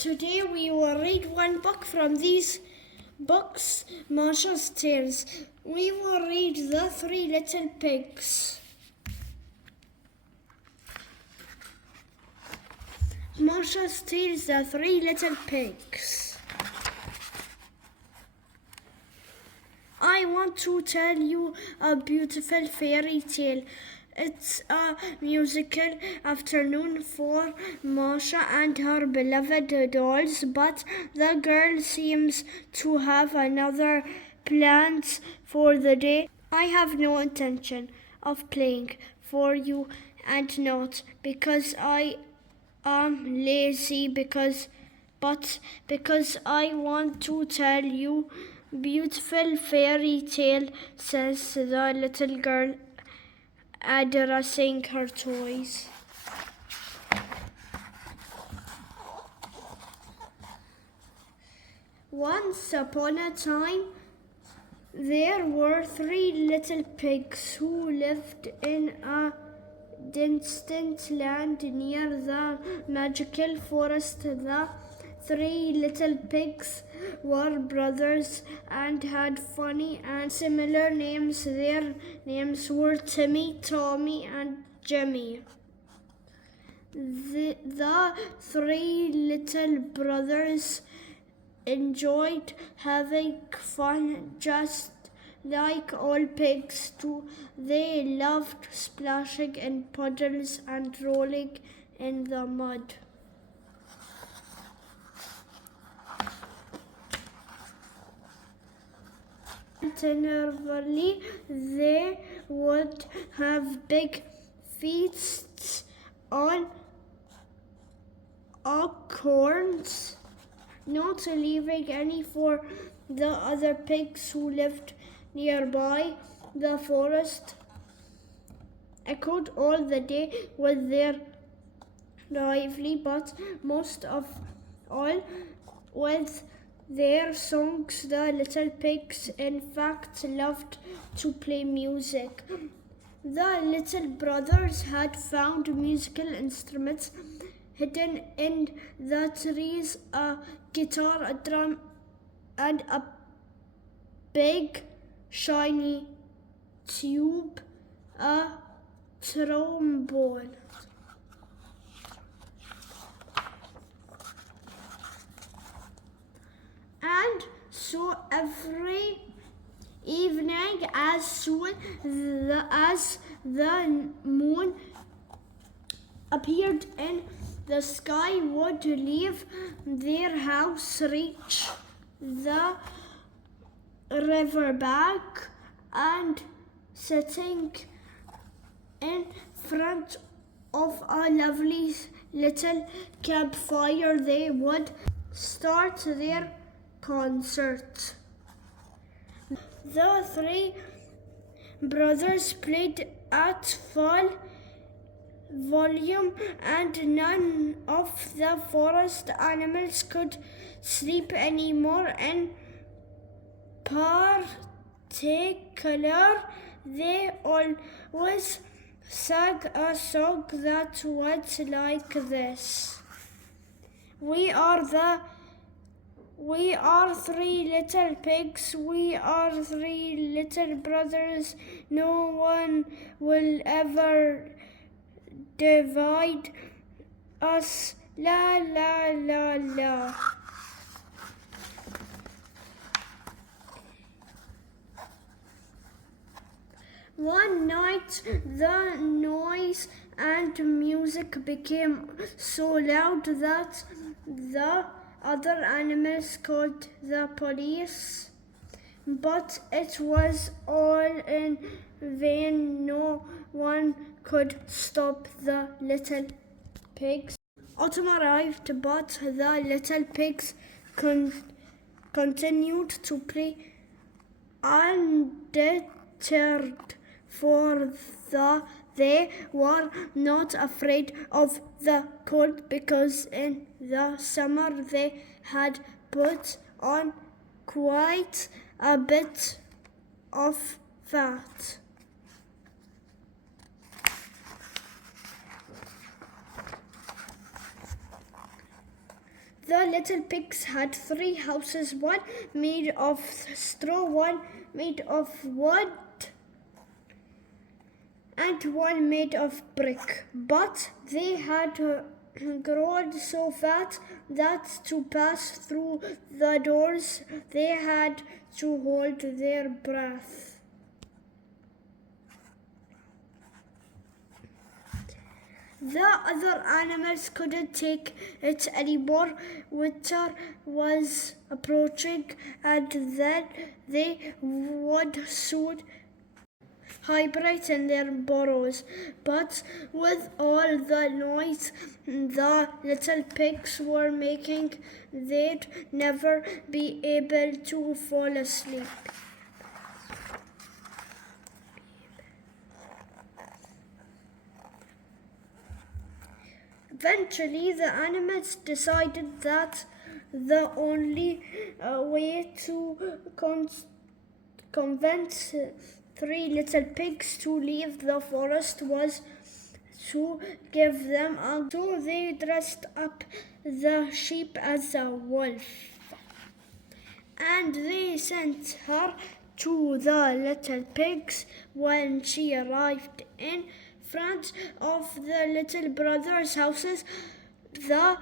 Today we will read one book from these books, Masha's Tales. We will read The Three Little Pigs. Masha's Tales, The Three Little Pigs. I want to tell you a beautiful fairy tale. It's a musical afternoon for Masha and her beloved dolls, but the girl seems to have another plans for the day. I have no intention of playing for you, and not because I am lazy, but because I want to tell you beautiful fairy tale, says the little girl, addressing her toys. Once upon a time, there were three little pigs who lived in a distant land near the magical forest. The three little pigs were brothers and had funny and similar names. Their names were Timmy, Tommy, and Jimmy. The three little brothers enjoyed having fun just like all pigs do. They loved splashing in puddles and rolling in the mud. Generally, they would have big feasts on acorns, not leaving any for the other pigs who lived nearby. The forest echoed all the day with their lively, but most of all with their songs. The little pigs, in fact, loved to play music. The little brothers had found musical instruments hidden in the trees, a guitar, a drum, and a big shiny tube, a trombone. And so every evening, as soon as the moon appeared in the sky, would leave their house, reach the river bank, and sitting in front of a lovely little campfire, they would start their concert. The three brothers played at full volume, and none of the forest animals could sleep anymore. In particular, they always sang a song that went like this: We are three little pigs, we are three little brothers, no one will ever divide us, la la la la. One night, the noise and music became so loud that the other animals called the police, but it was all in vain. No one could stop the little pigs. Autumn arrived, but the little pigs continued to play undeterred, for they were not afraid of the cold, because in the summer they had put on quite a bit of fat. The little pigs had 3 houses, one made of straw, one made of wood, and one made of brick. But they had grown so fat that to pass through the doors they had to hold their breath. The other animals couldn't take it anymore. Winter was approaching, and then they would soon hibernate in their burrows. But with all the noise the little pigs were making, they'd never be able to fall asleep. Eventually, the animals decided that the only way to convince 3 little pigs to leave the forest was to give them a... So they dressed up the sheep as a wolf, and they sent her to the little pigs. When she arrived in front of the little brothers' houses, the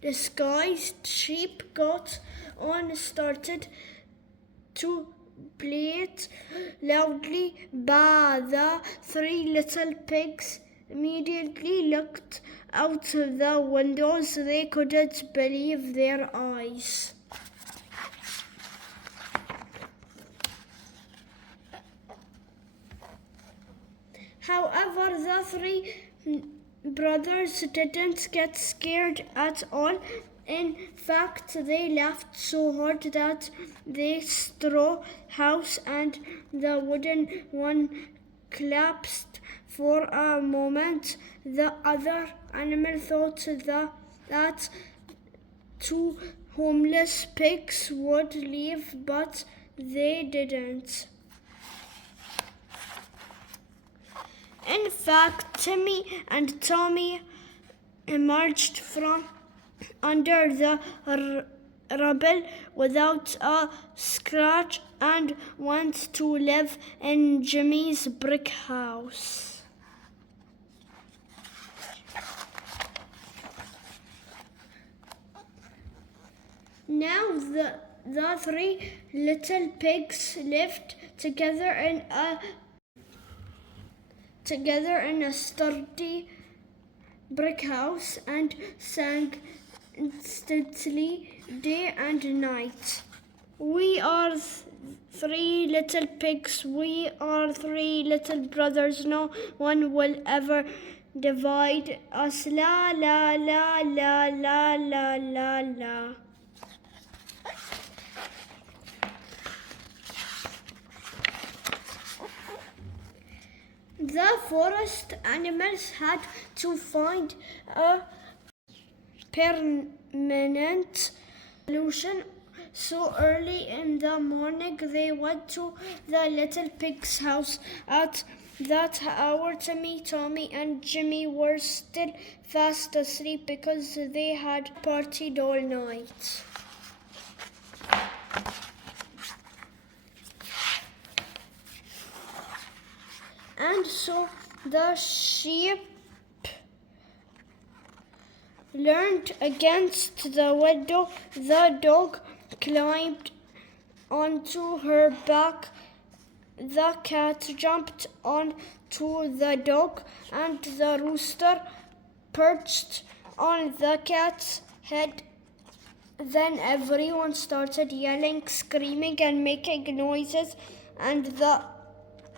disguised sheep got on started to bleat loudly. Bah! The 3 little pigs immediately looked out the windows. They couldn't believe their eyes. However, the 3 brothers didn't get scared at all. In fact, they laughed so hard that the straw house and the wooden one collapsed for a moment. The other animals thought that 2 homeless pigs would leave, but they didn't. In fact, Timmy and Tommy emerged from under the rubble without a scratch and went to live in Jimmy's brick house. Now the 3 little pigs lived together in a sturdy brick house and sang instantly day and night. We are 3 little pigs. We are 3 little brothers. No one will ever divide us. La la la la la la la la. The forest animals had to find a permanent solution. So early in the morning, they went to the little pig's house. At that hour, Timmy, Tommy, and Jimmy were still fast asleep because they had partied all night. And so the sheep leaned against the window. The dog climbed onto her back. The cat jumped onto the dog, and the rooster perched on the cat's head. Then everyone started yelling, screaming, and making noises, and the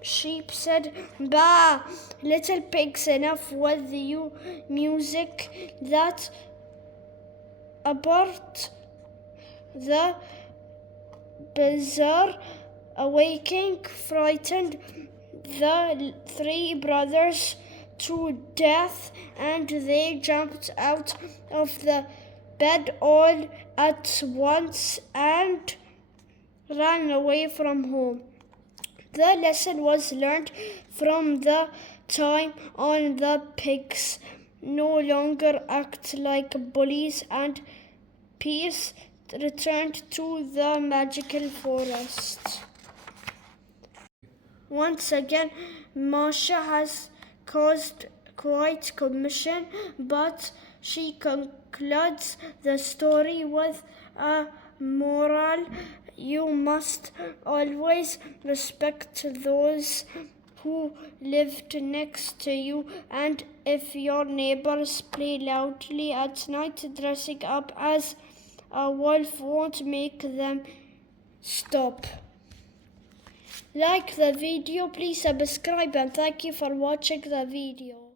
sheep said, "Bah, little pigs, enough with you music." That abort the bizarre awakening frightened the 3 brothers to death, and they jumped out of the bed all at once and ran away from home. The lesson was learned from the time on. The pigs no longer act like bullies and peace returned to the magical forest. Once again, Masha has caused quite commotion, but she concludes the story with a moral. You must always respect those who lived next to you, and if your neighbors play loudly at night, dressing up as a wolf won't make them stop. Like the video, please subscribe, and thank you for watching the video.